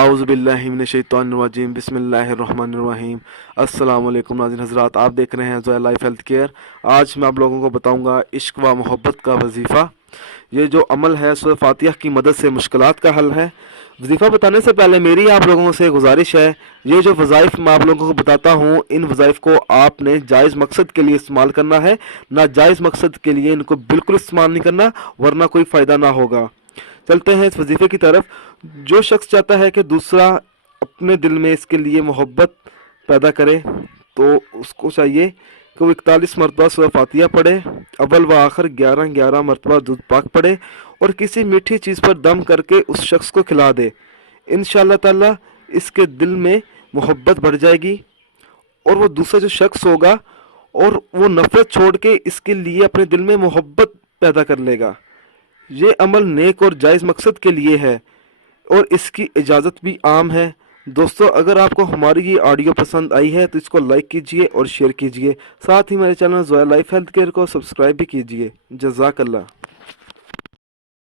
आउज़ु बिल्लाहि मिनश्शैतानिर्रजीम बिस्मिल्लाहिर्रहमानिर्रहीम। अस्सलाम वालेकुम नाज़रीन हज़रात, आप देख रहे हैं ज़ोया लाइफ हेल्थ केयर। आज मैं आप लोगों को बताऊंगा इश्क व मोहब्बत का वजीफ़ा। ये जो अमल है सूरह फातिहा की मदद से मुश्किलात का हल है। वजीफ़ा बताने से पहले मेरी आप लोगों से गुजारिश है, ये जो वज़ाइफ मैं आप लोगों को बताता हूँ, इन वज़ाइफ को आपने जायज़ मकसद के लिए इस्तेमाल करना है, ना जायज़ मकसद के लिए इनको बिल्कुल इस्तेमाल नहीं करना, वरना कोई फ़ायदा ना होगा। चलते हैं इस वजीफे की तरफ। जो शख्स चाहता है कि दूसरा अपने दिल में इसके लिए मोहब्बत पैदा करे, तो उसको चाहिए कि वो 41 मरतबा सूरह फातिहा पढ़े, अव्वल व आखिर 11-11 मरतबा दूध पाक पढ़े और किसी मीठी चीज़ पर दम करके उस शख्स को खिला दे। इंशाअल्लाह ताला इसके दिल में मोहब्बत बढ़ जाएगी और वो दूसरा जो शख्स होगा और वो नफ़रत छोड़ के इसके लिए अपने दिल में मोहब्बत पैदा कर लेगा। ये अमल नेक और जायज़ मकसद के लिए है और इसकी इजाज़त भी आम है। दोस्तों, अगर आपको हमारी ये ऑडियो पसंद आई है तो इसको लाइक कीजिए और शेयर कीजिए। साथ ही मेरे channel Zoya life health care को सब्सक्राइब भी कीजिए। जज़ाकल्लाह।